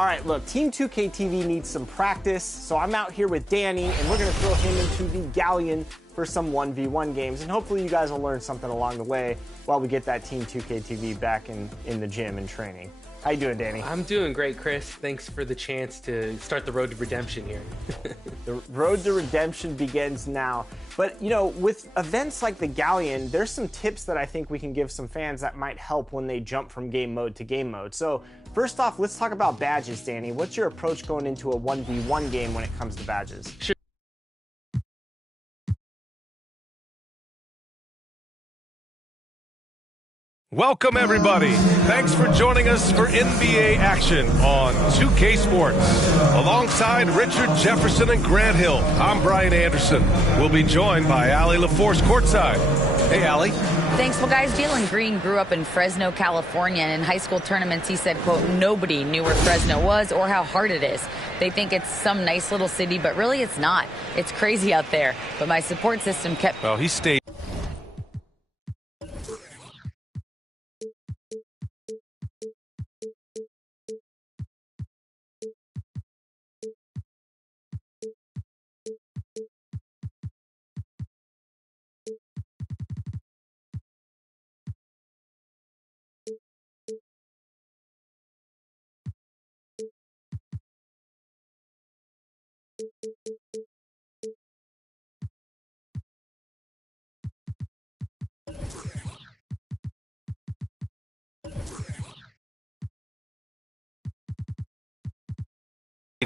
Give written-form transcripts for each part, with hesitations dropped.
All right, look, Team 2K TV needs some practice, so I'm out here with Danny, and we're going to throw him into the Galleon for some 1v1 games, and hopefully you guys will learn something along the way while we get that Team 2K TV back in the gym and training. How you doing, Danny? I'm doing great, Chris. Thanks for the chance to start the road to redemption here. The road to redemption begins now. But, you know, with events like the Galleon, there's some tips that I think we can give some fans that might help when they jump from game mode to game mode. So, first off, let's talk about badges, Danny. What's your approach going into a 1v1 game when it comes to badges? Sure. Welcome, everybody. Thanks for joining us for NBA action on 2K Sports. Alongside Richard Jefferson and Grant Hill, I'm Brian Anderson. We'll be joined by Allie LaForce courtside. Hey, Allie. Thanks. Well, guys, Jalen Green grew up in Fresno, California, and in high school tournaments, he said, quote, nobody knew where Fresno was or how hard it is. They think it's some nice little city, but really it's not. It's crazy out there. But my support system kept... Well, he stayed.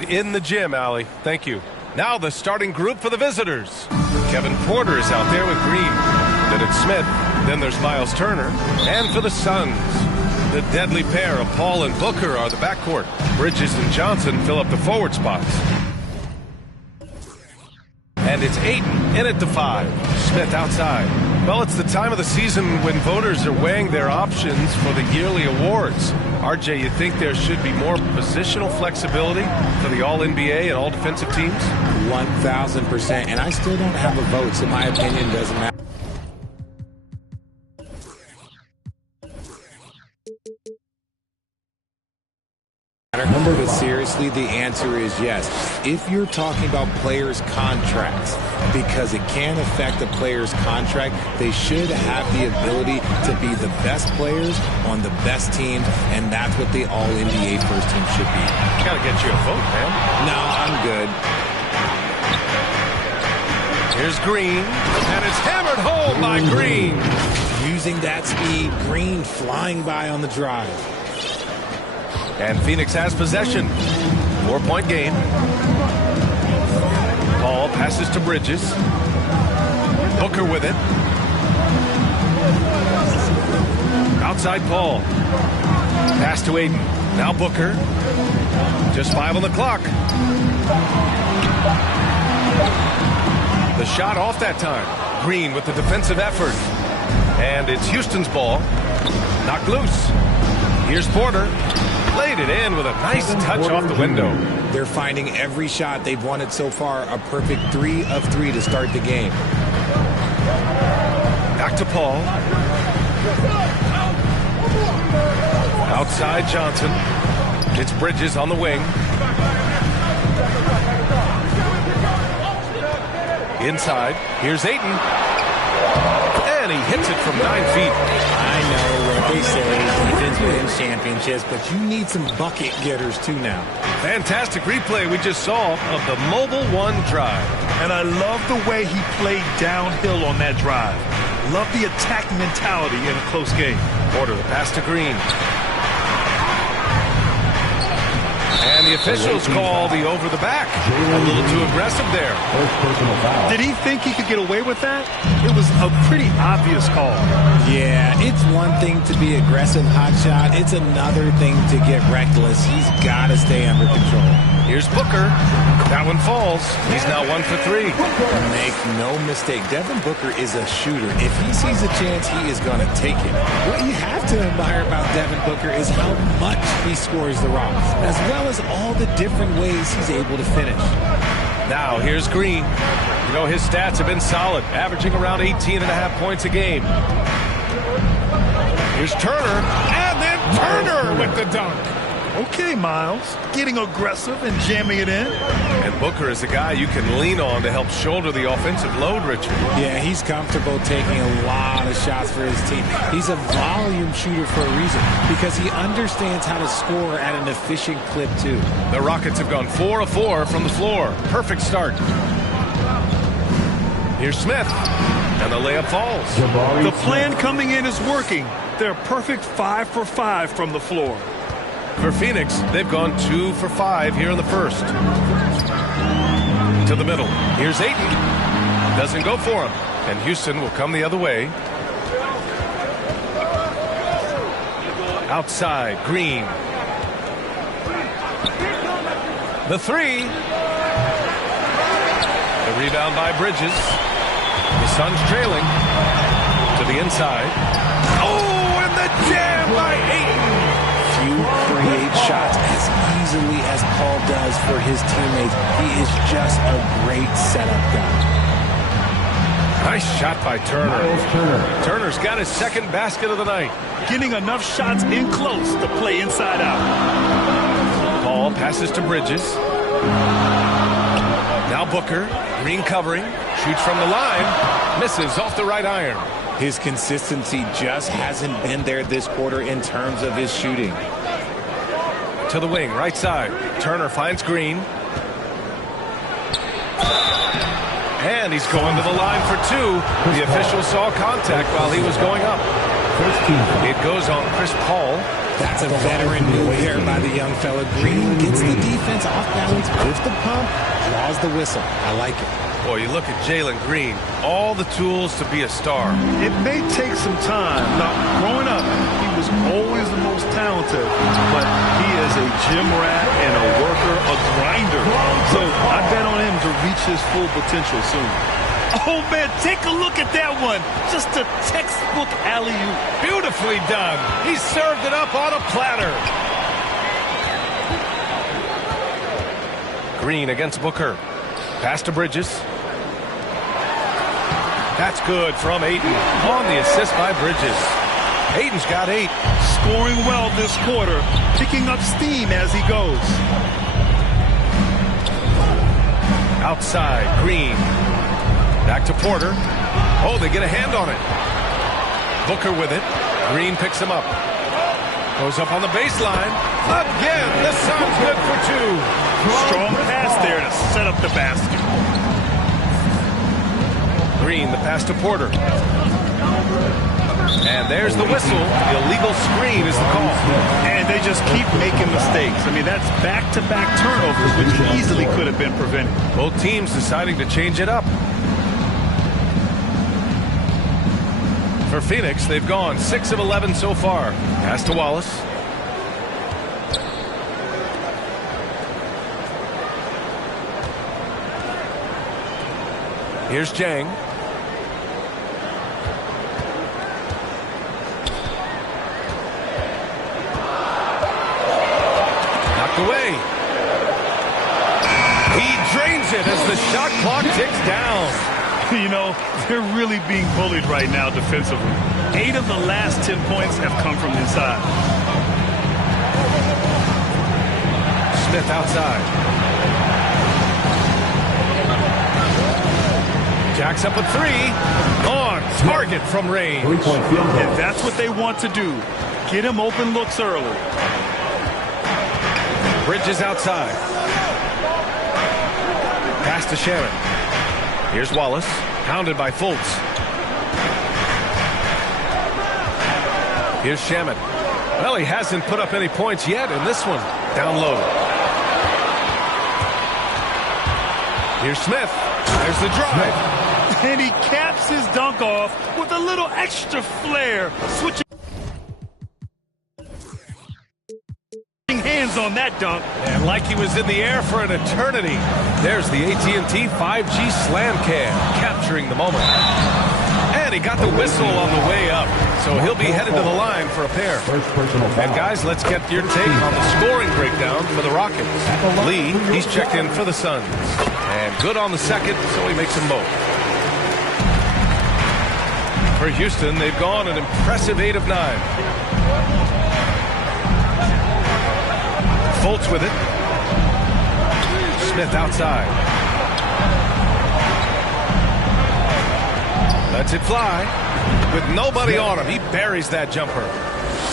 In the gym, Allie. Thank you. Now the starting group for the visitors. Kevin Porter is out there with Green. Then it's Smith. Then there's Miles Turner. And for the Suns, the deadly pair of Paul and Booker are the backcourt. Bridges and Johnson fill up the forward spots. And it's Ayton in at the 5. Smith outside. Well, it's the time of the season when voters are weighing their options for the yearly awards. RJ, you think there should be more positional flexibility for the All-NBA and all-defensive teams? 1,000%. And I still don't have a vote, so my opinion doesn't matter. But seriously, the answer is yes. If you're talking about players' contracts, because it can affect a player's contract, they should have the ability to be the best players on the best teams, and that's what the All-NBA first team should be. Gotta get you a vote, man. No, I'm good. Here's Green, and it's hammered home by Green. Using that speed, Green flying by on the drive. And Phoenix has possession. 4-point game. Paul passes to Bridges. Booker with it. Outside Paul. Pass to Ayton. Now Booker. Just 5 on the clock. The shot off that time. Green with the defensive effort. And it's Houston's ball. Knocked loose. Here's Porter. Laid it in with a nice touch off the window. They're finding every shot they've wanted so far a perfect 3 of 3 to start the game. Back to Paul. Outside Johnson. It's Bridges on the wing. Inside. Here's Ayton. And he hits it from 9 feet. I know what they say, defense wins championships, but you need some bucket getters too now. Fantastic replay we just saw of the Mobile One drive. And I love the way he played downhill on that drive. Love the attack mentality in a close game. Porter, the pass to Green. And the officials call the over the back. A little too aggressive there. Did he think he could get away with that? It was a pretty obvious call. Yeah, it's one thing to be aggressive hot shot. It's another thing to get reckless. He's got to stay under control. Here's Booker. That one falls. He's now 1 for 3. Make no mistake, Devin Booker is a shooter. If he sees a chance, he is going to take it. What you have to admire about Devin Booker is how much he scores the rock, as well as all the different ways he's able to finish. Now, here's Green. You know, his stats have been solid, averaging around 18.5 points a game. Here's Turner, and then Turner with the dunk. Okay, Miles. Getting aggressive and jamming it in. And Booker is a guy you can lean on to help shoulder the offensive load, Richard. Yeah, he's comfortable taking a lot of shots for his team. He's a volume shooter for a reason because he understands how to score at an efficient clip, too. The Rockets have gone 4 of 4 from the floor. Perfect start. Here's Smith, and the layup falls. The plan coming in is working. They're a perfect 5 for 5 from the floor. For Phoenix, they've gone 2 for 5 here in the first. To the middle. Here's Ayton. Doesn't go for him. And Houston will come the other way. Outside, Green. The three. The rebound by Bridges. The Suns trailing. To the inside. Oh, and the jam by Ayton. Few create shots as easily as Paul does for his teammates. He is just a great setup guy. Nice shot by Turner. Turner's got his second basket of the night. Getting enough shots in close to play inside out. Paul passes to Bridges. Now Booker. Green covering. Shoots from the line. Misses off the right iron. His consistency just hasn't been there this quarter in terms of his shooting. To the wing, right side. Turner finds Green. And he's going to the line for two. The official saw contact while he was going up. It goes on Chris Paul. That's a veteran move there by the young fella. Green gets the defense off balance with the pump, draws the whistle. I like it. Boy, you look at Jalen Green, all the tools to be a star. It may take some time. Now, growing up, he was always the most talented, but he is a gym rat and a worker, a grinder. So I bet on him to reach his full potential soon. Oh, man, take a look at that one. Just a textbook alley-oop. Beautifully done. He served it up on a platter. Green against Booker. Pass to Bridges. That's good from Ayton on the assist by Bridges. Ayton's got 8. Scoring well this quarter, picking up steam as he goes. Outside, Green. Back to Porter. Oh, they get a hand on it. Booker with it. Green picks him up. Goes up on the baseline. Again, the Suns good for 2. Strong pass there to set up the basket. Green, the pass to Porter. And there's the whistle. The illegal screen is the call. And they just keep making mistakes. I mean, that's back-to-back turnovers, which easily could have been prevented. Both teams deciding to change it up. For Phoenix, they've gone 6 of 11 so far. Pass to Wallace. Here's Jang. Knocked away. He drains it as the shot clock ticks down. You know, they're really being bullied right now defensively. 8 of the last 10 points have come from inside. Smith outside. Jacks up a 3. On target from range. And that's what they want to do. Get him open looks early. Bridges outside. Pass to Shannon. Here's Wallace. Pounded by Fultz. Here's Shaman. Well, he hasn't put up any points yet in this one. Down low. Here's Smith. There's the drive. And he caps his dunk off with a little extra flair. Switching hands on that dunk. And like he was in the air for an eternity. There's the AT&T 5G Slam Cam, capturing the moment. And he got the whistle on the way up. So he'll be headed to the line for a pair. And guys, let's get your take on the scoring breakdown for the Rockets. Lee, he's checked in for the Suns. And good on the second, so he makes them both. For Houston, they've gone an impressive 8 of 9. Fultz with it. Smith outside. Lets it fly. With nobody on him, he buries that jumper.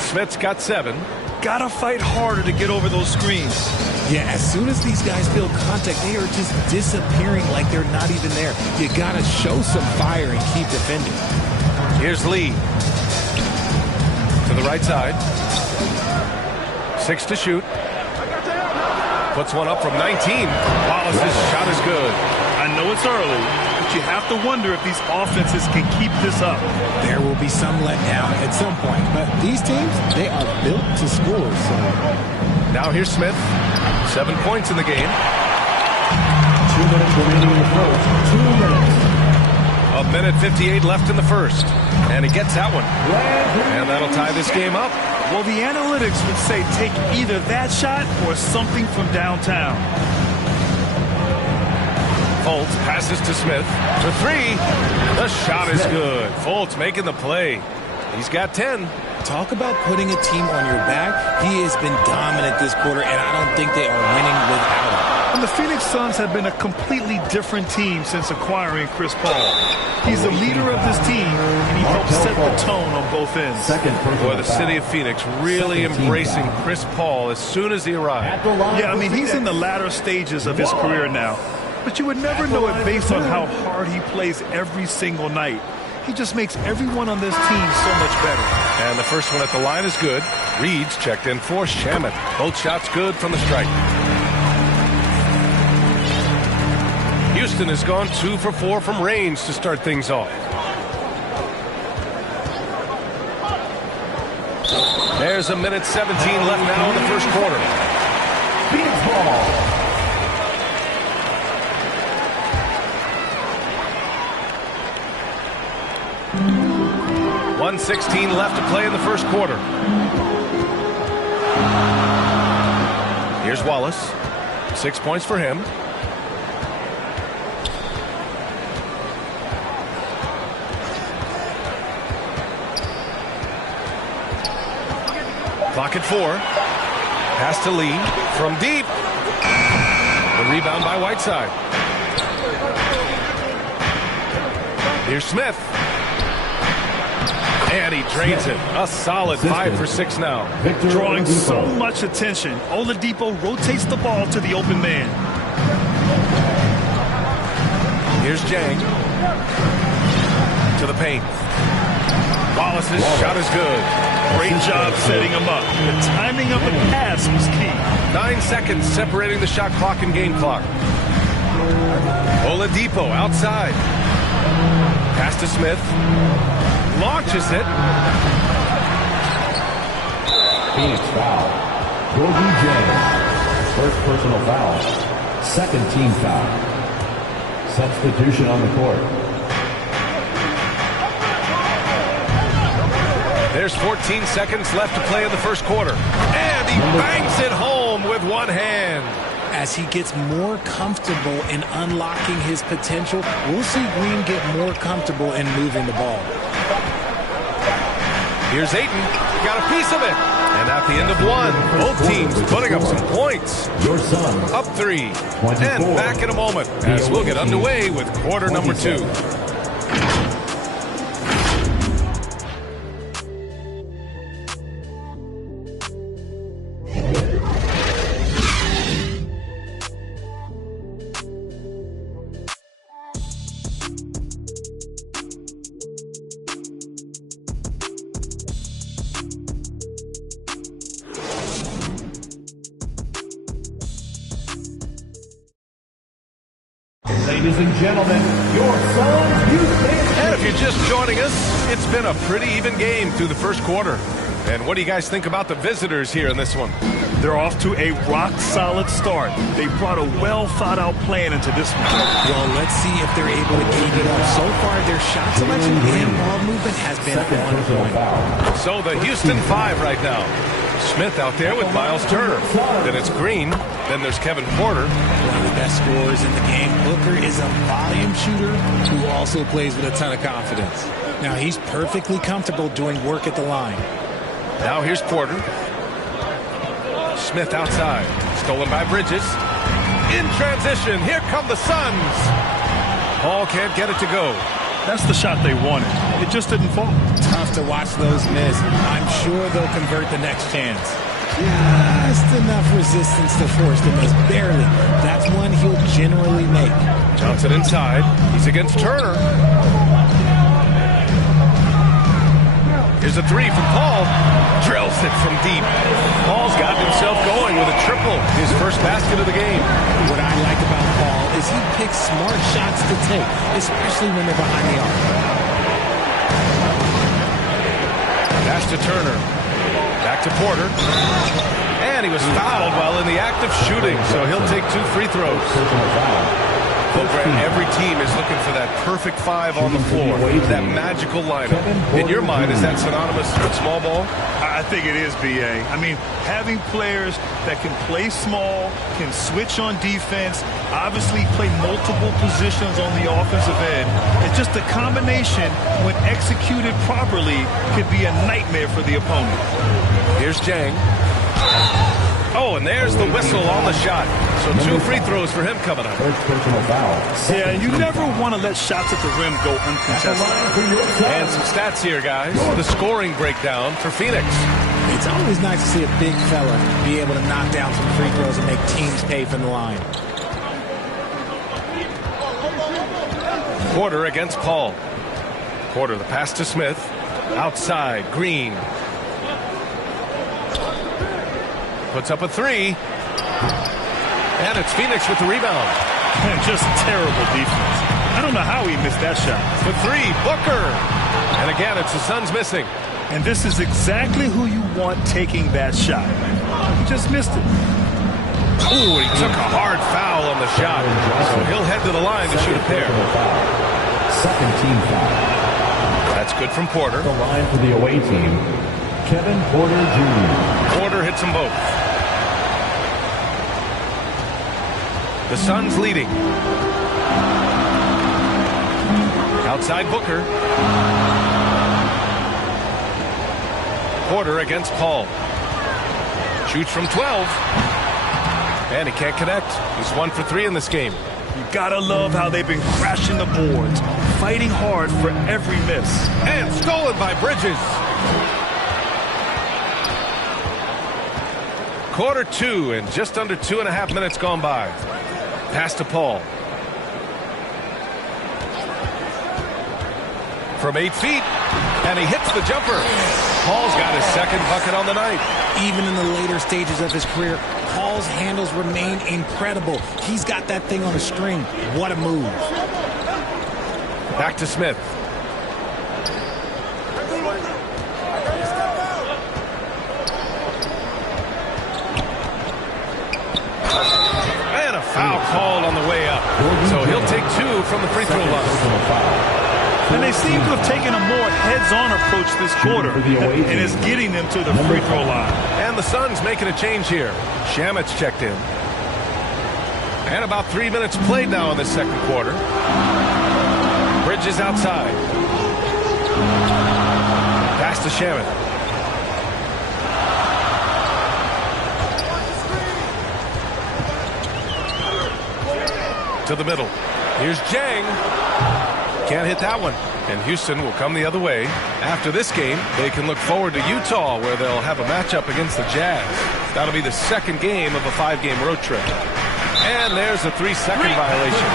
Smith's got 7. Gotta fight harder to get over those screens. Yeah, as soon as these guys feel contact, they are just disappearing like they're not even there. You gotta show some fire and keep defending. Here's Lee. To the right side. 6 to shoot. Puts one up from 19. Wallace's shot is good. I know it's early, but you have to wonder if these offenses can keep this up. There will be some letdown at some point, but these teams, they are built to score. So now here's Smith. 7 points in the game. 2 minutes remaining in the first. 2 minutes. 1:58 left in the first. And he gets that one. And that'll tie this game up. Well, the analytics would say take either that shot or something from downtown. Fultz passes to Smith for 3. The shot is good. Fultz making the play. He's got 10. Talk about putting a team on your back. He has been dominant this quarter, and I don't think they are winning without him. And the Phoenix Suns have been a completely different team since acquiring Chris Paul. He's the leader of this team, and he helps set the tone on both ends. Boy, the city of Phoenix really embracing Chris Paul as soon as he arrived. Yeah, I mean, he's in the latter stages of his career now. But you would never know it based on how hard he plays every single night. He just makes everyone on this team so much better. And the first one at the line is good. Reed's checked in for Shamet. Both shots good from the stripe. Houston has gone 2 for 4 from range to start things off. There's 1:17 left now in the first quarter. Phoenix ball. 1:16 left to play in the first quarter. Here's Wallace. 6 points for him. Clock at 4. Pass to Lee from deep. The rebound by Whiteside. Here's Smith. And he drains it. A solid 5 for 6 now. Drawing so much attention. Oladipo rotates the ball to the open man. Here's Jang. To the paint. Wallace's shot is good. Great job setting him up. The timing of the pass was key. 9 seconds separating the shot clock and game clock. Oladipo outside. Pass to Smith. Launches it. Phoenix foul. Jordan James. First personal foul. Second team foul. Substitution on the court. There's 14 seconds left to play in the first quarter. And he bangs it home with one hand. As he gets more comfortable in unlocking his potential, we'll see Green get more comfortable in moving the ball. Here's Ayton. Got a piece of it. And at the end of 1, both teams putting up some points. Your Suns Up 3. And back in a moment as we'll get underway with quarter number 2. Ladies and gentlemen, your Suns Houston. And if you're just joining us, it's been a pretty even game through the first quarter. And what do you guys think about the visitors here in this one? They're off to a rock-solid start. They brought a well-thought-out plan into this one. Well, let's see if they're able to keep it up. So far, their shot selection and ball movement has been on point. So the Houston 5 right now. Smith out there with Miles Turner. Then it's Green. Then there's Kevin Porter. One of the best scorers in the game. Booker is a volume shooter who also plays with a ton of confidence. Now, he's perfectly comfortable doing work at the line. Now here's Porter. Smith outside. Stolen by Bridges. In transition, here come the Suns. Paul can't get it to go. That's the shot they wanted. It just didn't fall. Tough to watch those miss. I'm sure they'll convert the next chance. Just enough resistance to force the miss. Barely. That's one he'll generally make. Johnson inside. He's against Turner. Here's a three from Paul. Drills it from deep. Paul's gotten himself going with a triple. His first basket of the game. What I like about Paul is he picks smart shots to take, especially when they're behind the arc. Pass to Turner. Back to Porter. And he was fouled while in the act of shooting, so he'll take 2 free throws. Well, Grant, every team is looking for that perfect 5 on the floor, that magical lineup. In your mind, is that synonymous with small ball? I think it is, B.A. I mean, having players that can play small, can switch on defense, obviously play multiple positions on the offensive end. It's just a combination, when executed properly, could be a nightmare for the opponent. Here's Jang. Oh, and there's the whistle on the shot. So 2 free throws for him coming up. Yeah, you never want to let shots at the rim go uncontested. And some stats here, guys. The scoring breakdown for Phoenix. It's always nice to see a big fella be able to knock down some free throws and make teams pay from the line. Porter against Paul. Porter, the pass to Smith. Outside, Green. Puts up a 3. And it's Phoenix with the rebound. Just terrible defense. I don't know how he missed that shot. The 3, Booker. And again, it's the Suns missing. And this is exactly who you want taking that shot. He just missed it. Ooh, he took a hard foul on the shot. So he'll head to the line to shoot a pair. Second team foul. That's good from Porter. The line for the away team, Kevin Porter Jr. Porter hits them both. The Suns leading. Outside Booker. Porter against Paul. Shoots from 12. And he can't connect. He's 1 for 3 in this game. You gotta love how they've been crashing the boards, fighting hard for every miss. And stolen by Bridges. Quarter 2 and just under 2.5 minutes gone by. Pass to Paul. From 8 feet. And he hits the jumper. Paul's got his second bucket on the night. Even in the later stages of his career, Paul's handles remain incredible. He's got that thing on a string. What a move. Back to Smith. And a foul called on the way up. So he'll take 2 from the free throw line. And they seem to have taken a more heads-on approach this quarter, and it's getting them to the free throw line. And the Suns making a change here. Shamit's checked in. And about 3 minutes played now in the second quarter. Bridges outside. Pass to Shamit. To the middle. Here's Jang. Can't hit that one. And Houston will come the other way. After this game, they can look forward to Utah, where they'll have a matchup against the Jazz. That'll be the second game of a 5-game road trip. And there's a 3-second violation.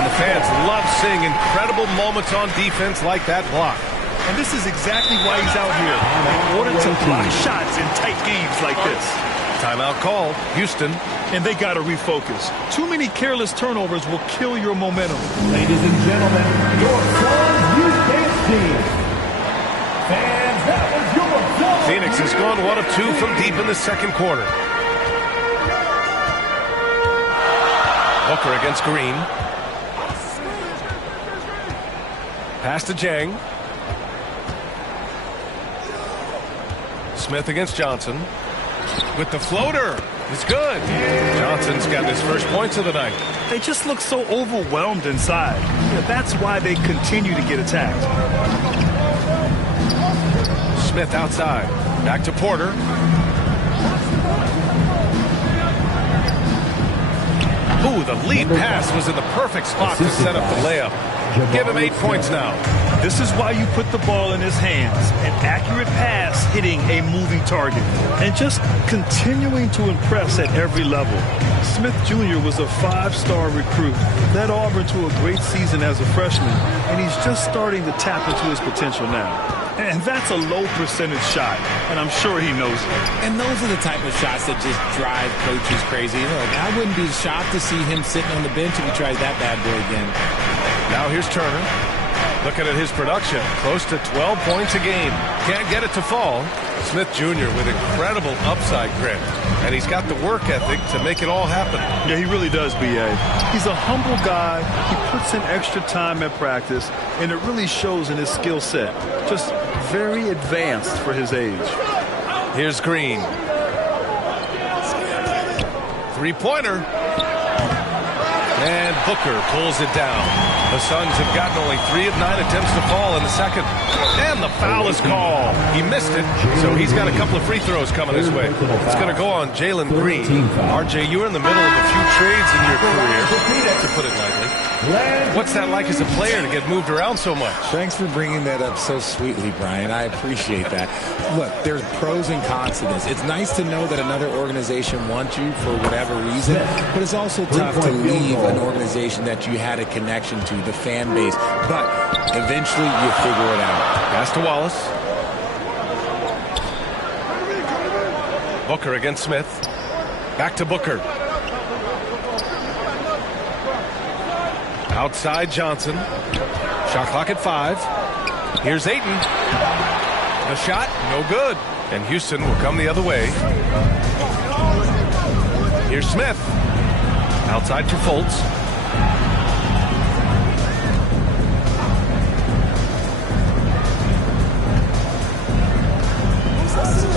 And the fans love seeing incredible moments on defense like that block. And this is exactly why he's out here, in order to block shots in tight games like this. Timeout called. Houston. And they got to refocus. Too many careless turnovers will kill your momentum. Ladies and gentlemen, your sha70st's team. Fans, that was your song. Phoenix has gone 1 of 2 from deep in the second quarter. Booker against Green. Pass to Jang. Smith against Johnson. With the floater. It's good. Johnson's got his first points of the night. They just look so overwhelmed inside. That's why they continue to get attacked. Smith outside. Back to Porter. The lead pass was in the perfect spot to set up the layup. Give him 8 points now. This is why you put the ball in his hands. An accurate pass hitting a moving target. And just continuing to impress at every level. Smith Jr. was a 5-star recruit. Led Auburn to a great season as a freshman. And he's just starting to tap into his potential now. And that's a low percentage shot, and I'm sure he knows it. And those are the type of shots that just drive coaches crazy. Look, I wouldn't be shocked to see him sitting on the bench if he tries that bad boy again. Now here's Turner. Looking at his production, close to 12 points a game. Can't get it to fall. Smith Jr. with incredible upside grit. And he's got the work ethic to make it all happen. Yeah, he really does, B.A. He's a humble guy. He puts in extra time at practice, and it really shows in his skill set. Just very advanced for his age. Here's Green. Three-pointer. And Booker pulls it down. The Suns have gotten only 3 of 9 attempts to fall in the second. And the foul is called. He missed it, so he's got a couple of free throws coming his way. It's going to go on Jalen Green. RJ, you were in the middle of a few trades in your career, to put it lightly. What's that like as a player to get moved around so much? Thanks for bringing that up so sweetly, Brian. I appreciate that. Look, there's pros and cons to this. It's nice to know that another organization wants you for whatever reason, but it's also tough to leave an organization that you had a connection to, the fan base. But eventually you figure it out. Pass to Wallace. Booker against Smith. Back to Booker. Outside Johnson. Shot clock at 5. Here's Ayton. The shot, no good. And Houston will come the other way. Here's Smith. Outside for Fultz.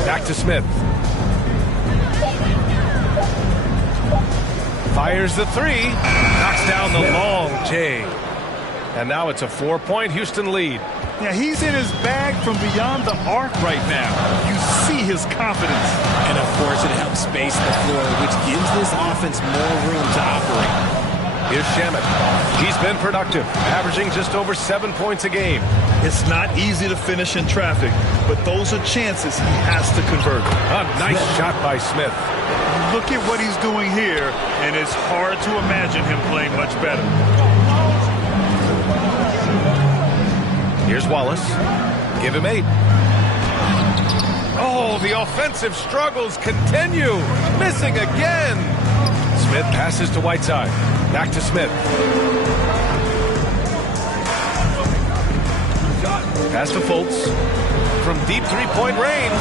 Back to Smith. Fires the 3. Knocks down the long J. And now it's a 4-point Houston lead. Yeah, he's in his bag from beyond the arc right now. You see his confidence. And of course it helps space the floor, which gives this offense more room to operate. Here's Shamet. He's been productive, averaging just over 7 points a game. It's not easy to finish in traffic, but those are chances he has to convert. A nice shot by Smith. Look at what he's doing here, and it's hard to imagine him playing much better. Here's Wallace. Give him 8. Oh, the offensive struggles continue. Missing again. Smith passes to Whiteside. Back to Smith. Pass to Fultz. From deep three-point range.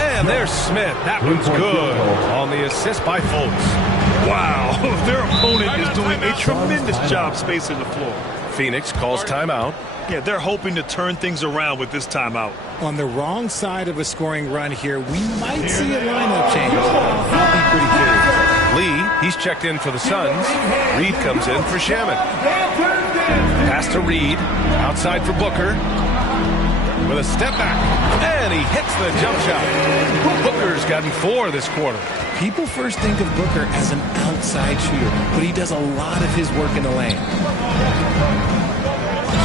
And there's Smith. That one's good on the assist by Fultz. Wow, their opponent is doing a tremendous job spacing the floor. Phoenix calls timeout. Yeah, they're hoping to turn things around with this timeout. On the wrong side of a scoring run here, we might see a lineup change. I'll be pretty curious. Lee, he's checked in for the Suns. Reed comes in for Shamet. Pass to Reed. Outside for Booker. With a step back. And he hits the jump shot. Booker's gotten 4 this quarter. People first think of Booker as an outside shooter, but he does a lot of his work in the lane.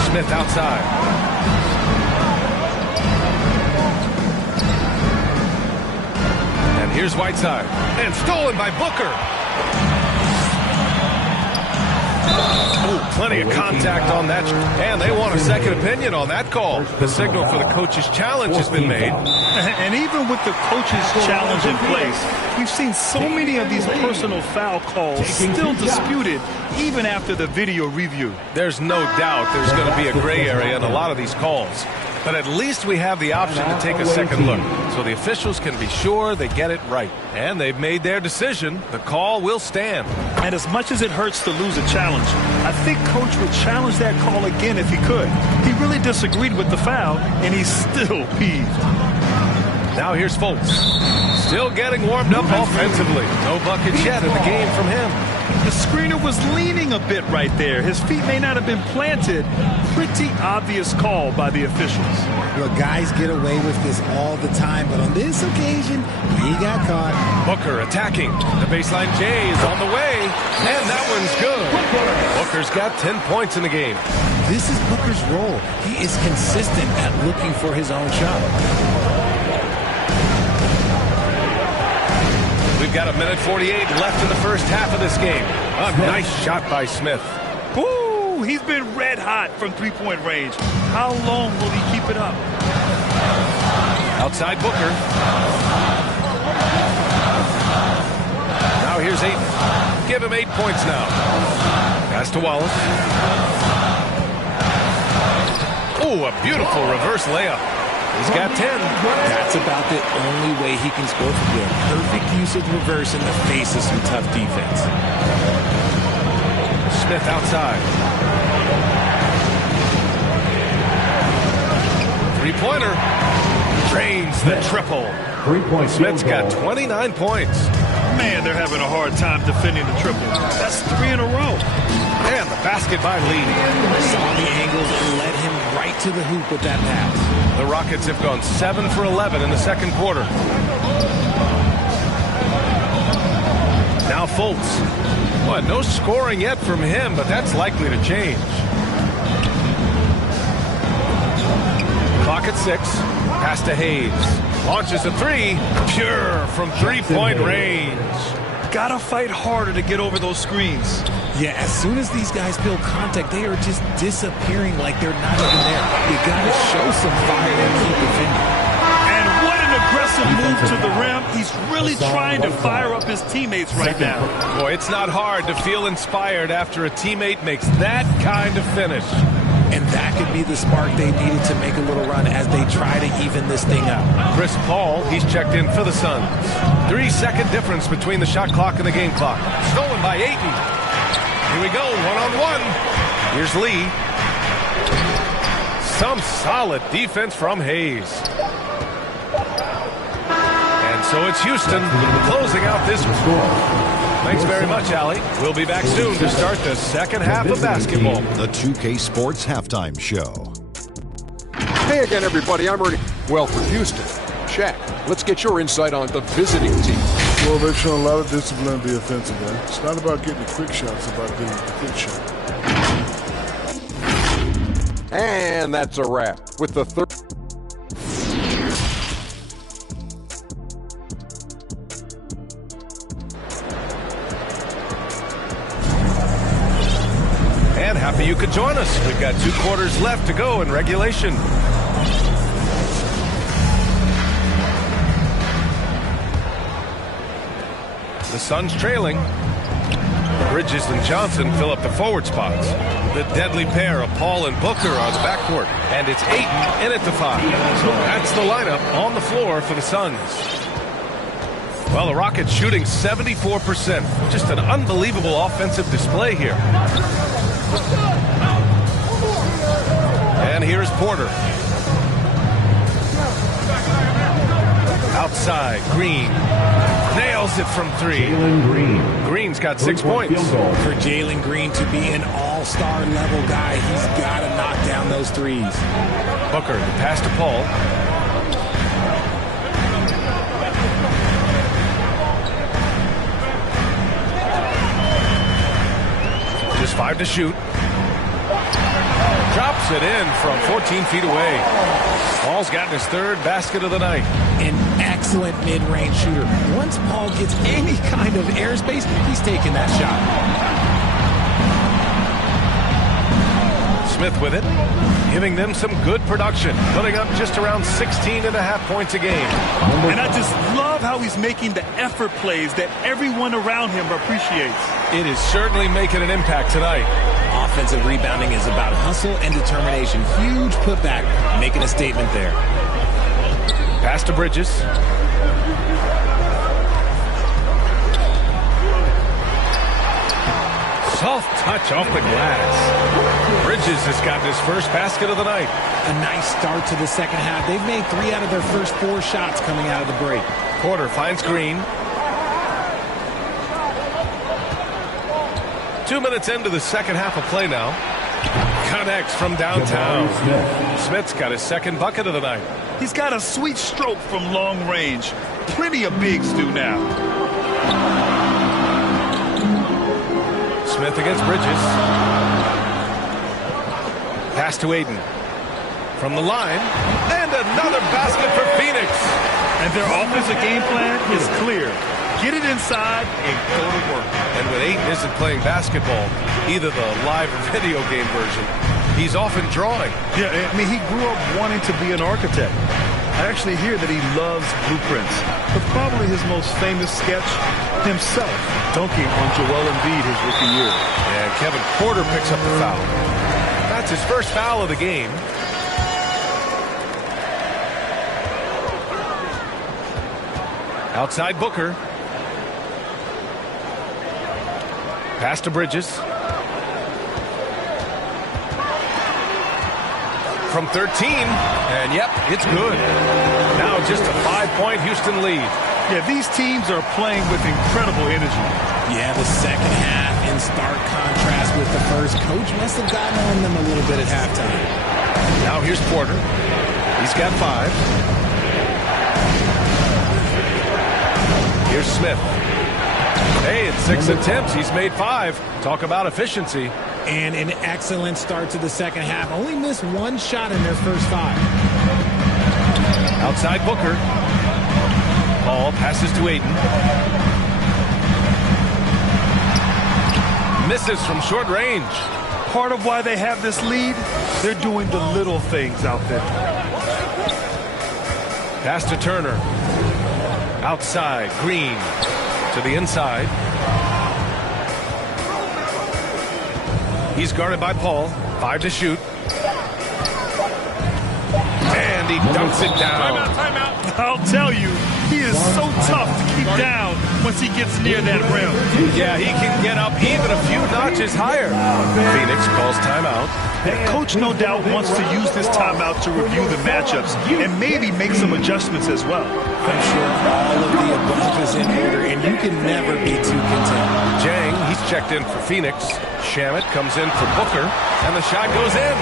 Smith outside. And here's Whiteside. And stolen by Booker. Oh, plenty of contact on that. And they want a second opinion on that call. The signal for the coach's challenge has been made. And even with the coach's challenge in place, we've seen so many of these personal foul calls still disputed even after the video review. There's no doubt there's going to be a gray area in a lot of these calls. But at least we have the option to take a second look, so the officials can be sure they get it right. And they've made their decision. The call will stand. And as much as it hurts to lose a challenge, I think Coach would challenge that call again if he could. He really disagreed with the foul, and he's still peeved. Now here's Fultz. Still getting warmed up offensively. No buckets yet in the game from him. The screener was leaning a bit right there. His feet may not have been planted. Pretty obvious call by the officials. Look, guys get away with this all the time, but on this occasion, he got caught. Booker attacking. The baseline J is on the way, and that one's good. Booker's got 10 points in the game. This is Booker's role. He is consistent at looking for his own shot. We've got 1:48 left in the first half of this game. A nice shot by Smith. Ooh, he's been red hot from three-point range. How long will he keep it up? Outside Booker. Now here's Ayton. Give him 8 points now. Pass to Wallace. Oh, a beautiful reverse layup. He's got 10. That's about the only way he can score from there. Perfect use of reverse in the face of some tough defense. Smith outside. Three-pointer. Drains the triple. 3-point Smith's got 29 points. Man, they're having a hard time defending the triple. That's 3 in a row. And the basket by Lee. Saw the angles and led him right to the hoop with that pass. The Rockets have gone 7 for 11 in the second quarter. Now Fultz. Well, no scoring yet from him, but that's likely to change. Clock at 6. Pass to Hayes. Launches a three. Pure from three-point range. Gotta fight harder to get over those screens. Yeah, as soon as these guys feel contact, they are just disappearing like they're not even there. You gotta show some fire and keep defending. And what an aggressive move to the rim. He's really trying to fire up his teammates right now. Boy, it's not hard to feel inspired after a teammate makes that kind of finish. And that could be the spark they needed to make a little run as they try to even this thing up. Chris Paul, he's checked in for the Suns. 3-second difference between the shot clock and the game clock. Stolen by Ayton. Here we go, one-on-one. Here's Lee. Some solid defense from Hayes. And so it's Houston closing out this one. Thanks very much, Allie. We'll be back soon to start the second half of basketball. The 2K Sports Halftime Show. Hey again, everybody. I'm Ernie. Well, for Houston, Shaq, let's get your insight on the visiting team. Well, they've shown a lot of discipline in the offensive end. It's not about getting the quick shots, it's about getting the quick shot. And that's a wrap with the third. And happy you could join us. We've got 2 quarters left to go in regulation. The Suns trailing. Bridges and Johnson fill up the forward spots. The deadly pair of Paul and Booker on the backcourt. And it's Ayton in at the 5. So that's the lineup on the floor for the Suns. Well, the Rockets shooting 74%. Just an unbelievable offensive display here. And here's Porter. Outside, Green. Nails it from 3. Jalen Green. Green's got 6 points. For Jalen Green to be an all-star level guy, he's got to knock down those threes. Booker, the pass to Paul. Just 5 to shoot. Drops it in from 14 feet away. Paul's gotten his 3rd basket of the night. An excellent mid-range shooter. Once Paul gets any kind of airspace, he's taking that shot. Smith with it, giving them some good production, putting up just around 16.5 points a game. And I just love how he's making the effort plays that everyone around him appreciates. It is certainly making an impact tonight. Offensive rebounding is about hustle and determination. Huge putback, making a statement there. Pass to Bridges. Soft touch off the glass. Bridges has gotten his first basket of the night. A nice start to the second half. They've made 3 out of their first 4 shots coming out of the break. Porter finds Green. 2 minutes into the second half of play now. Connects from downtown. Smith's got his second bucket of the night. He's got a sweet stroke from long range. Plenty of bigs do now. Smith against Bridges. Pass to Aiden. From the line. And another basket for Phoenix. And their offensive game plan is clear. Get it inside and go to work. And when Aiden isn't playing basketball, either the live or video game version, he's often drawing. Yeah, I mean, he grew up wanting to be an architect. I actually hear that he loves blueprints. But probably his most famous sketch, himself dunking on Joel Embiid his rookie year. And Kevin Porter picks up the foul. That's his first foul of the game. Outside Booker. Pass to Bridges. From 13. And yep, it's good. Now just a 5-point Houston lead. Yeah, these teams are playing with incredible energy. Yeah, the second half in stark contrast with the first. Coach must have gotten on them a little bit at halftime. Now here's Porter. He's got 5. Here's Smith. Hey, in 6 attempts, he's made 5. Talk about efficiency. And an excellent start to the second half. Only missed 1 shot in their first 5. Outside Booker. Ball passes to Aiden. Misses from short range. Part of why they have this lead, they're doing the little things out there. Pass to Turner. Outside, Green to the inside. He's guarded by Paul. 5 to shoot. And he dunks it down. Timeout. I'll tell you, he is so tough to keep down once he gets near that rim. Yeah, he can get up even a few notches higher. Phoenix calls timeout. Coach no doubt wants to use this timeout to review the matchups and maybe make some adjustments as well. I'm sure all of the above is in order, and you can never be too content. Jang, he's checked in for Phoenix. Shamet comes in for Booker, and the shot goes in.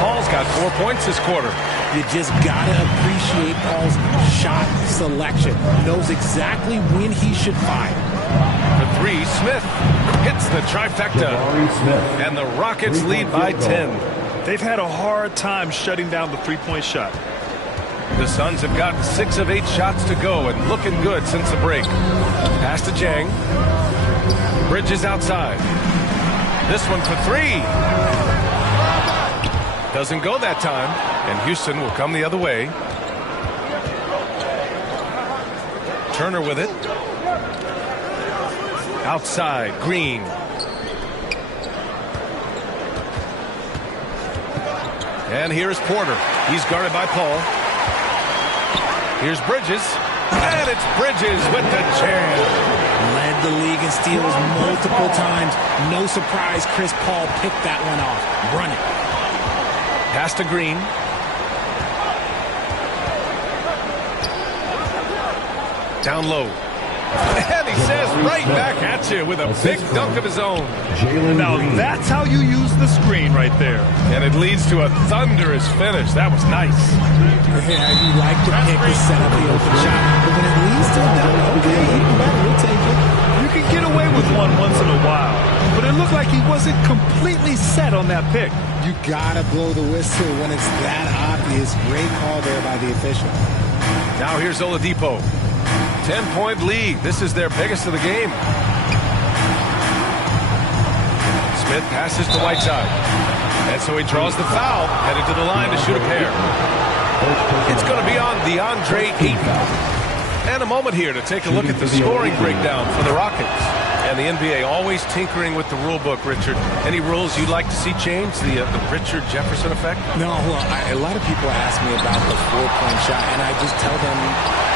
Paul's got 4 points this quarter. You just got to appreciate Paul's shot selection. Knows exactly when he should fire. For 3, Smith hits the trifecta, and the Rockets lead by 10. They've had a hard time shutting down the three-point shot. The Suns have gotten 6 of 8 shots to go and looking good since the break. Pass to Jang. Bridges outside. This one for 3. Doesn't go that time, and Houston will come the other way. Turner with it. Outside, Green. And here's Porter. He's guarded by Paul. Here's Bridges. And it's Bridges with the jam. Led the league in steals multiple times. No surprise Chris Paul picked that one off. Run it. Pass to Green. Down low. And he says right back at you with a big dunk of his own. Now that's how you use the screen right there. And it leads to a thunderous finish. That was nice. Yeah, you like to pick to set up the open shot. But when it leads to a dunk, okay, we'll take it. You can get away with one once in a while. But it looked like he wasn't completely set on that pick. You gotta blow the whistle when it's that obvious. Great call there by the official. Now here's Oladipo. 10-point lead. This is their biggest of the game. Smith passes to Whiteside. And so he draws the foul, headed to the line to shoot a pair. It's going to be on DeAndre Ayton. And a moment here to take a look at the scoring breakdown for the Rockets. And the NBA always tinkering with the rule book, Richard. Any rules you'd like to see change? The Richard Jefferson effect? No, well, a lot of people ask me about the 4-point shot, and I just tell them,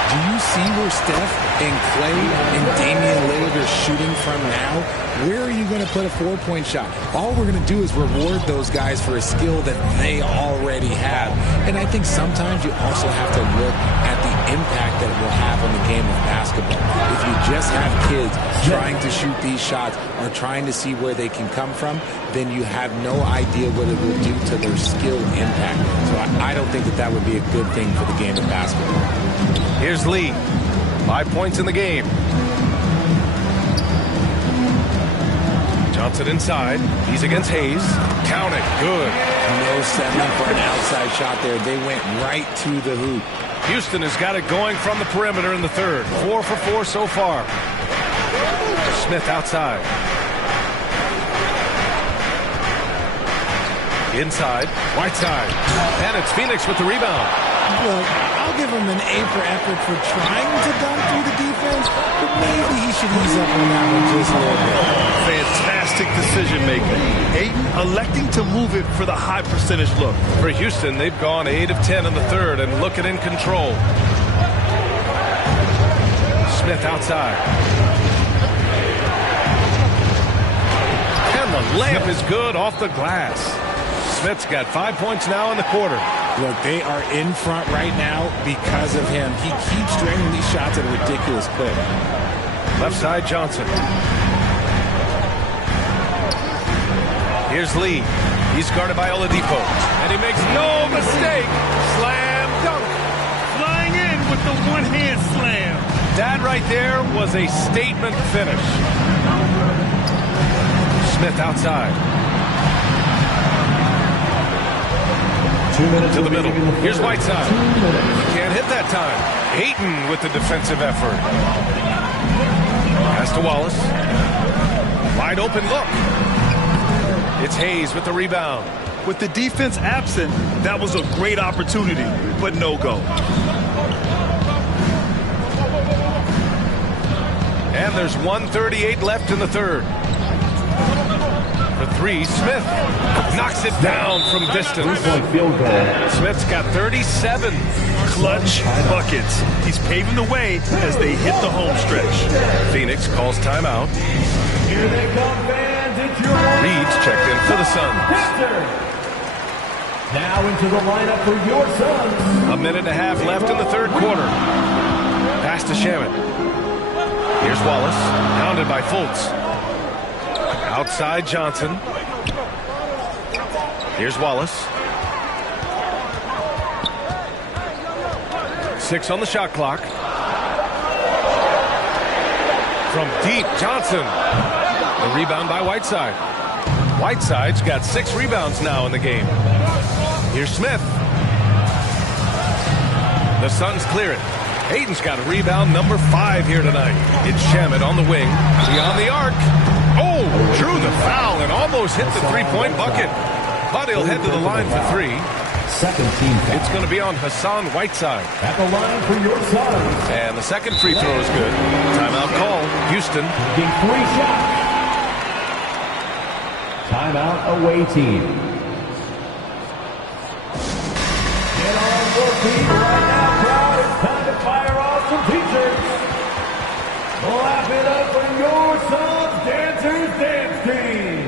do you see where Steph and Clay and Damian Lillard are shooting from now? Where are you going to put a 4-point shot? All we're going to do is reward those guys for a skill that they already have. And I think sometimes you also have to look at the impact that it will have on the game of basketball. If you just have kids trying to shoot these shots or trying to see where they can come from, then you have no idea what it will do to their skill impact. So I don't think that would be a good thing for the game of basketball. Here's Lee. 5 points in the game. Johnson inside. He's against Hayes. Count it. Good. No settling for an outside shot there. They went right to the hoop. Houston has got it going from the perimeter in the third. 4 for 4 so far. Smith outside. Inside. Whiteside. And it's Phoenix with the rebound. Look, I'll give him an A for effort for trying to dunk through the defense, but maybe he should ease up on that one just a little bit. Fantastic decision-making. Ayton electing to move it for the high percentage look. For Houston, they've gone 8 of 10 in the third and looking in control. Smith outside. And the layup is good off the glass. Smith's got 5 points now in the quarter. Look, they are in front right now because of him. He keeps draining these shots at a ridiculous clip. Left side, Johnson. Here's Lee. He's guarded by Oladipo. And he makes no mistake. Slam dunk. Flying in with the one-hand slam. That right there was a statement finish. Smith outside. 2 minutes To the middle. Here's Whiteside. Can't hit that time. Ayton with the defensive effort. Pass to Wallace. Wide open look. It's Hayes with the rebound. With the defense absent, that was a great opportunity, but no go. And there's 1:38 left in the third. For three, Smith knocks it down from distance. Field goal. Smith's got 37. Clutch buckets. He's paving the way as they hit the home stretch. Phoenix calls timeout. Here they come, fans. It's your Reed's checked in for the Suns. Now into the lineup for your Suns. A minute and a half left in the third quarter. Pass to Shaman. Here's Wallace, pounded by Fultz. Outside Johnson. Here's Wallace. 6 on the shot clock. From deep, Johnson. The rebound by Whiteside. Whiteside's got 6 rebounds now in the game. Here's Smith. The Suns clear it. Hayden's got a rebound number 5 here tonight. It's Shamet on the wing. Beyond the arc. Oh, drew the foul and almost hit the three-point bucket. But he'll head to the line for 3. Second team foul. It's going to be on Hassan Whiteside. At the line for your Suns. And the second free throw is good. Timeout call. Houston. Taking 3 shots. Timeout away team. Get on your feet right now, crowd. It's time to fire off some t-shirts. Clap it up for your Suns Dancers Dance Team.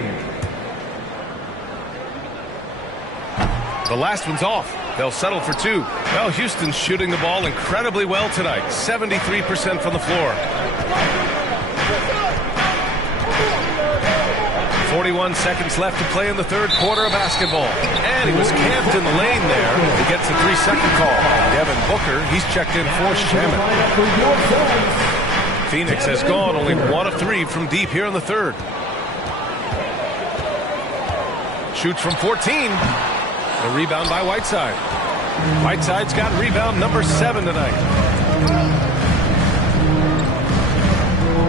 The last one's off. They'll settle for 2. Well, Houston's shooting the ball incredibly well tonight. 73% from the floor. 41 seconds left to play in the third quarter of basketball. And he was camped in the lane there. He gets a 3-second call. Devin Booker, he's checked in for Shaman. Phoenix has gone only 1 of 3 from deep here in the third. Shoots from 14. The rebound by Whiteside. Whiteside's got rebound number 7 tonight.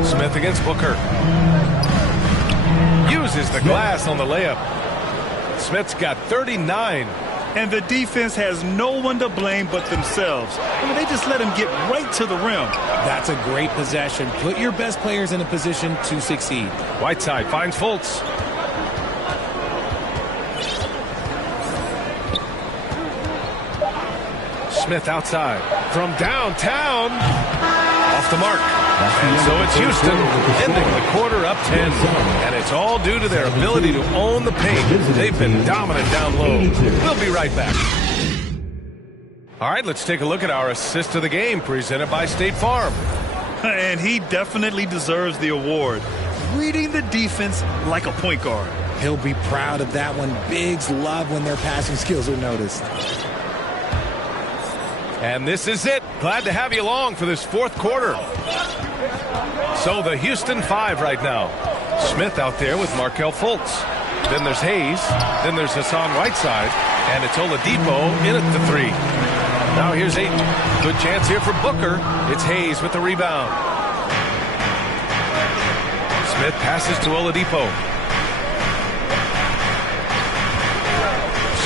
Smith against Booker. Uses the glass on the layup. Smith's got 39. And the defense has no one to blame but themselves. I mean, they just let him get right to the rim. That's a great possession. Put your best players in a position to succeed. Whiteside finds Fultz. Smith outside from downtown. Off the mark. And so it's Houston ending the quarter up 10. And it's all due to their ability to own the paint. They've been dominant down low. We'll be right back. All right, let's take a look at our assist of the game presented by State Farm. And he definitely deserves the award. Reading the defense like a point guard. He'll be proud of that one. Bigs love when their passing skills are noticed. And this is it. Glad to have you along for this fourth quarter. So the Houston 5 right now. Smith out there with Markelle Fultz. Then there's Hayes. Then there's Hassan Whiteside. And it's Oladipo in at the 3. Now here's Ayton. Good chance here for Booker. It's Hayes with the rebound. Smith passes to Oladipo.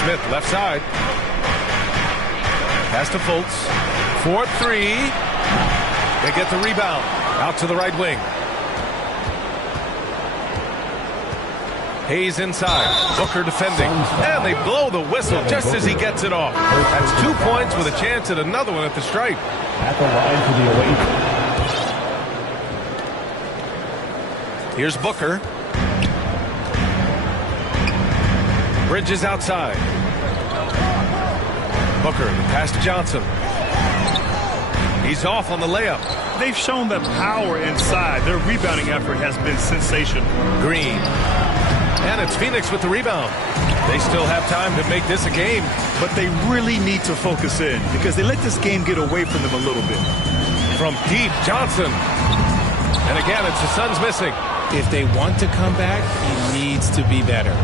Smith left side. Pass to Fultz. 4-3. They get the rebound. Out to the right wing. Hayes inside. Booker defending. And they blow the whistle just as he gets it off. That's 2 points with a chance at another one at the stripe. At the line for the away. Here's Booker. Bridges outside. Booker, pass to Johnson. He's off on the layup. They've shown the power inside. Their rebounding effort has been sensational. Green. And it's Phoenix with the rebound. They still have time to make this a game. But they really need to focus in because they let this game get away from them a little bit. From deep, Johnson. And again, it's the Suns missing. If they want to come back, he needs to be better.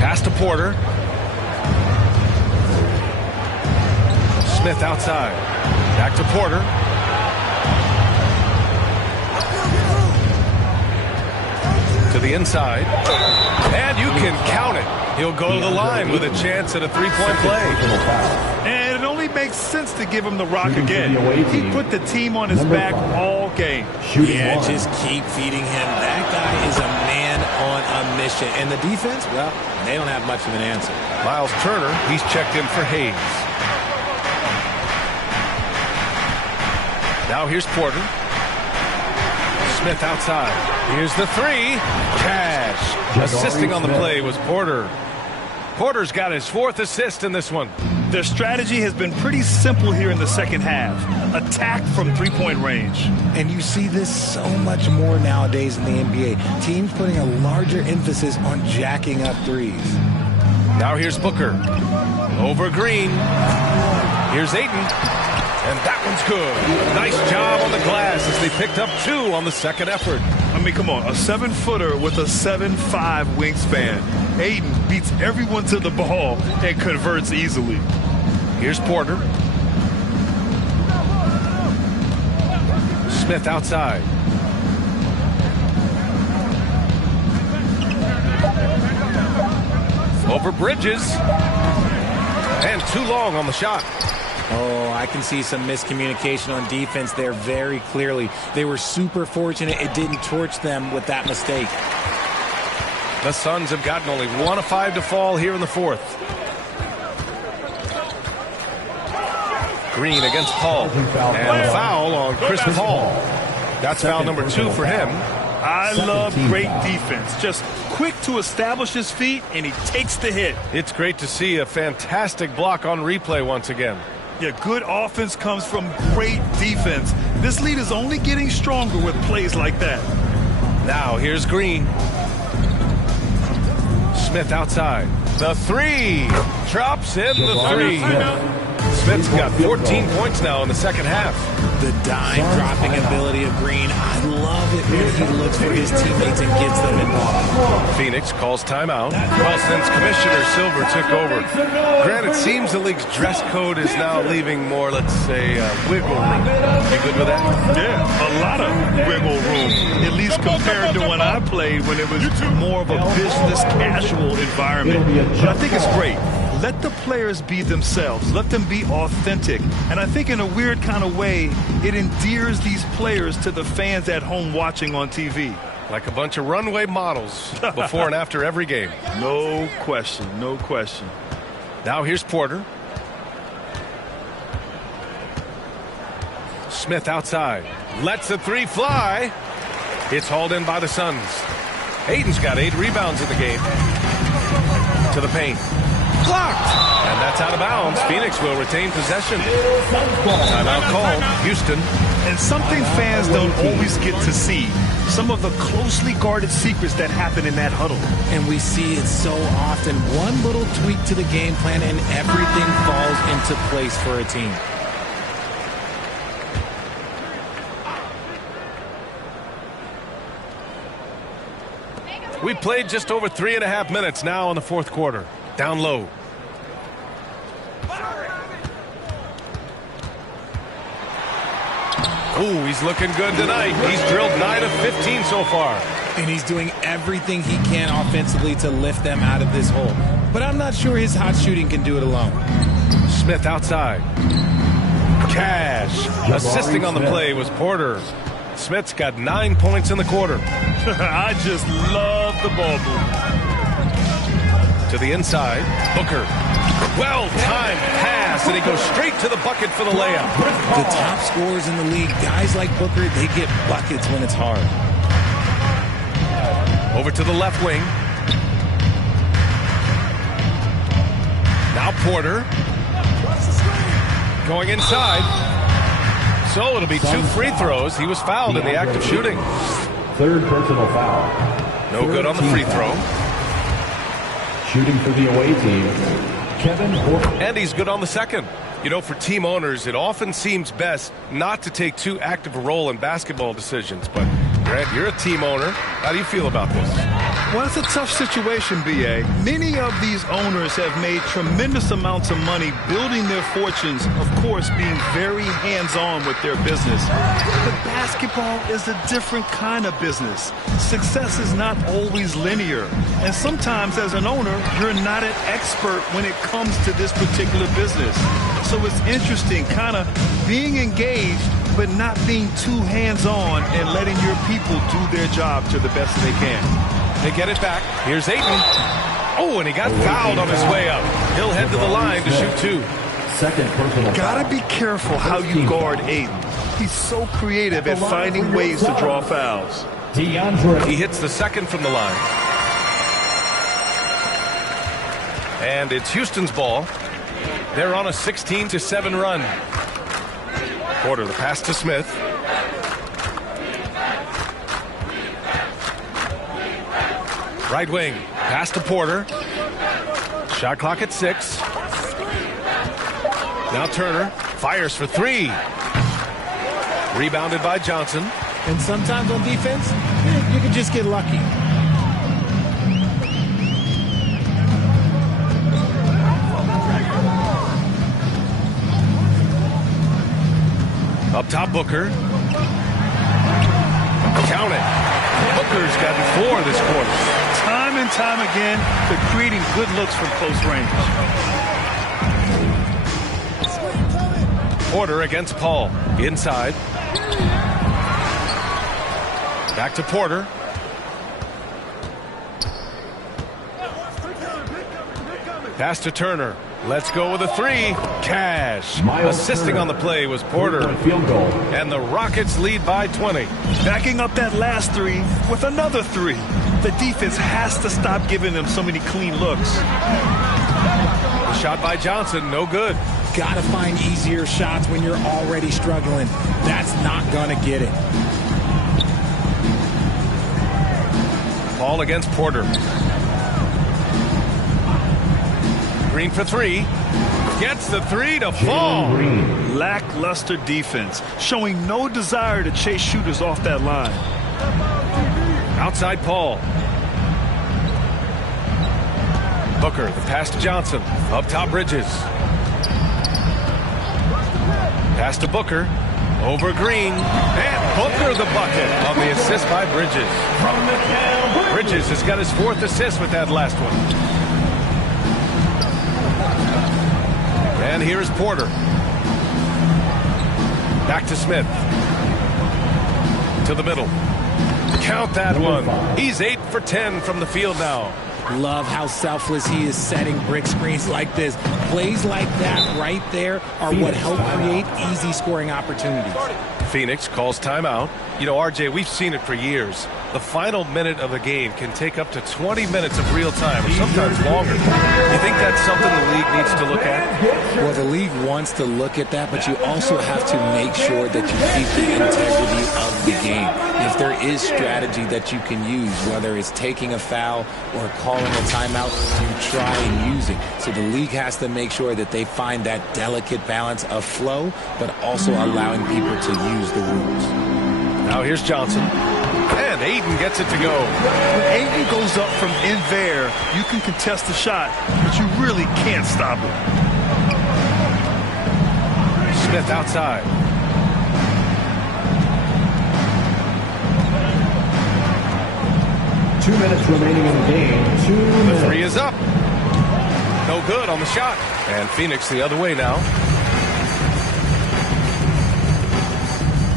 Pass to Porter. Smith outside. Back to Porter. To the inside. And you can count it. He'll go to the line with a chance at a three-point play. And it only makes sense to give him the rock again. He put the team on his back all game. Yeah, just keep feeding him. That guy is a man on a mission. And the defense, well, they don't have much of an answer. Miles Turner, he's checked in for Hayes. Now here's Porter. Smith outside. Here's the 3. Cash. Assisting on the play was Porter. Porter's got his 4th assist in this one. Their strategy has been pretty simple here in the second half. Attack from three-point range. And you see this so much more nowadays in the NBA. Teams putting a larger emphasis on jacking up threes. Now here's Booker. Over Green. Here's Ayton. And that one's good. Nice job on the glass as they picked up 2 on the second effort. I mean, come on. A 7-footer with a 7'5" wingspan. Ayton beats everyone to the ball and converts easily. Here's Porter. Smith outside. Over Bridges. And too long on the shot. Oh, I can see some miscommunication on defense there very clearly. They were super fortunate it didn't torch them with that mistake. The Suns have gotten only 1 of 5 to fall here in the 4th. Green against Paul. And foul on Chris Paul. That's foul number 2 for him. I love great defense. Just quick to establish his feet, and he takes the hit. It's great to see a fantastic block on replay once again. Yeah, good offense comes from great defense. This lead is only getting stronger with plays like that. Now here's Green. Smith outside. The 3. Drops in the 3. Smith's got 14 points now in the second half. The dime-dropping ability of Green. I love it when he looks for his teammates and gets them involved. Phoenix calls timeout. Well, since Commissioner Silver took over, Grant, it seems the league's dress code is now leaving more, let's say, wiggle room. You good with that? Yeah, a lot of wiggle room, at least compared to when I played when it was more of a business casual environment. But I think it's great. let the players be themselves. Let them be authentic. And I think in a weird kind of way, it endears these players to the fans at home watching on TV. Like a bunch of runway models before and after every game. No question, no question. Now here's Porter. Smith outside. Lets the three fly. It's hauled in by the Suns. Aiden's got 8 rebounds in the game. To the paint. Blocked! And that's out of bounds. Phoenix will retain possession. Timeout called. Houston. And something fans don't always get to see. Some of the closely guarded secrets that happen in that huddle. And we see it so often. One little tweak to the game plan and everything falls into place for a team. We played just over 3.5 minutes now in the fourth quarter. Down low. Ooh, he's looking good tonight. He's drilled 9 of 15 so far. And he's doing everything he can offensively to lift them out of this hole. But I'm not sure his hot shooting can do it alone. Smith outside. Cash. Assisting on the play was Porter. Smith's got 9 points in the quarter. I just love the ball movement. To the inside. Booker. Well-timed pass, and he goes straight to the bucket for the layup. The top scorers in the league, guys like Booker, they get buckets when it's hard. Over to the left wing. Now Porter. Going inside. So it'll be 2 free throws. He was fouled in the act of shooting. Third personal foul. No good on the free throw. Shooting for the away team, Kevin Porter. And he's good on the second. You know, for team owners, it often seems best not to take too active a role in basketball decisions. But, Grant, you're a team owner. How do you feel about this? Well, it's a tough situation, B.A. Many of these owners have made tremendous amounts of money building their fortunes, of course, being very hands-on with their business. But basketball is a different kind of business. Success is not always linear. And sometimes, as an owner, you're not an expert when it comes to this particular business. So it's interesting, kind of being engaged, but not being too hands-on and letting your people do their job to the best they can. They get it back. Here's Ayton. Oh, and he got fouled on his way up. He'll head to the line to shoot 2. Second personal foul. Gotta be careful how you guard Ayton. He's so creative at finding ways to draw fouls. He hits the second from the line. And it's Houston's ball. They're on a 16-7 run. Porter, the pass to Smith. Right wing, pass to Porter. Shot clock at 6. Now Turner fires for 3. Rebounded by Johnson. And sometimes on defense, you can just get lucky. Up top, Booker. Count it. Booker's gotten 4 this quarter. Time and time again, they're creating good looks from close range. Porter against Paul. Inside. Back to Porter. Pass to Turner. Let's go with a 3. Cash. Assisting on the play was Porter. Field goal. And the Rockets lead by 20. Backing up that last 3 with another 3. The defense has to stop giving them so many clean looks. The shot by Johnson, no good. Gotta find easier shots when you're already struggling. That's not gonna get it. Paul against Porter. Green for 3. Gets the 3 to fall. Lackluster defense, showing no desire to chase shooters off that line. Outside Paul. Booker, the pass to Johnson. Up top, Bridges. Pass to Booker. Over Green. And Booker the bucket on the assist by Bridges. Bridges has got his 4th assist with that last one. And here's Porter. Back to Smith. To the middle. Count that one. He's 8 for 10 from the field now. Love how selfless he is setting brick screens like this. Plays like that right there are what help create easy scoring opportunities. Phoenix calls timeout. You know, RJ, we've seen it for years. The final minute of a game can take up to 20 minutes of real time, or sometimes longer. You think that's something the league needs to look at? Well, the league wants to look at that, but you also have to make sure that you keep the integrity of the game. If there is strategy that you can use, whether it's taking a foul or calling a timeout, you try and use it. So the league has to make sure that they find that delicate balance of flow, but also allowing people to use the rules. Now here's Johnson. And Aiden gets it to go. When Aiden goes up from in there, you can contest the shot, but you really can't stop it. Smith outside. Two minutes remaining in the game. 2 minutes. The three is up. No good on the shot. And Phoenix the other way now.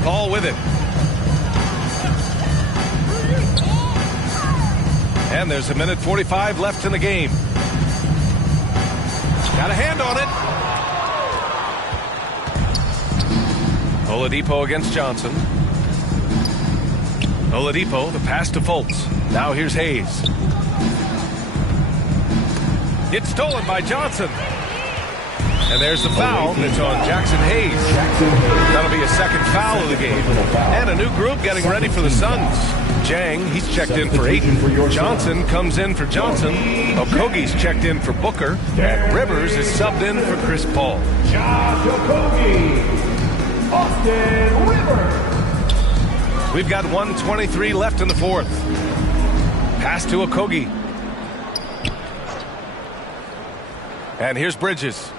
Ball with it. And there's 1:45 left in the game. Got a hand on it. Oladipo against Johnson. Oladipo, the pass to Fultz. Now here's Hayes. It's stolen by Johnson. And there's the foul. It's on Jackson Hayes. That'll be a second foul of the game. And a new group getting ready for the Suns. Jang, he's checked in for Ayton. Johnson comes in for Johnson. Okogie's checked in for Booker. And Rivers is subbed in for Chris Paul. Josh Okogie. Austin Rivers. We've got 1:23 left in the fourth. Pass to Okogie. And here's Bridges.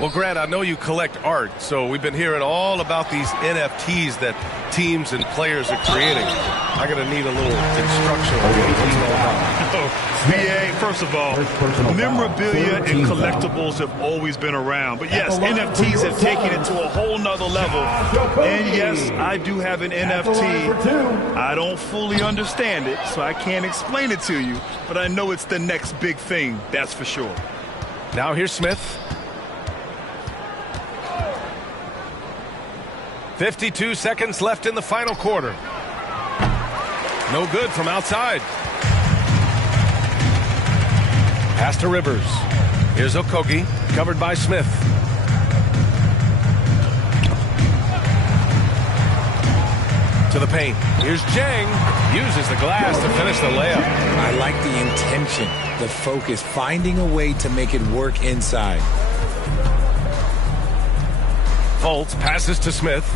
Well, Grant, I know you collect art, so we've been hearing all about these NFTs that teams and players are creating. I'm going to need a little instruction on what these are about. VA, first of all, memorabilia and collectibles have always been around. But yes, NFTs have taken it to a whole nother level. And yes, I do have an NFT. I don't fully understand it, so I can't explain it to you. But I know it's the next big thing, that's for sure. Now here's Smith. 52 seconds left in the final quarter. No good from outside. Pass to Rivers. Here's Okogie, covered by Smith. To the paint. Here's Jang. Uses the glass to finish the layup. I like the intention, the focus, finding a way to make it work inside. Fultz passes to Smith.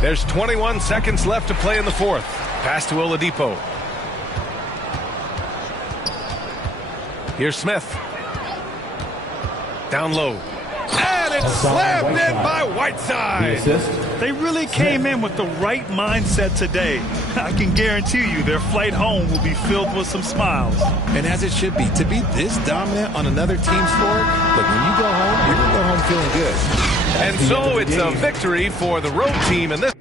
There's 21 seconds left to play in the fourth. Pass to Oladipo. Here's Smith. Down low. And it's slammed in by Whiteside. They really came in with the right mindset today. I can guarantee you their flight home will be filled with some smiles. And as it should be, to be this dominant on another team's floor, but when you go home, you're going to go home feeling good. And so it's a victory for the road team in this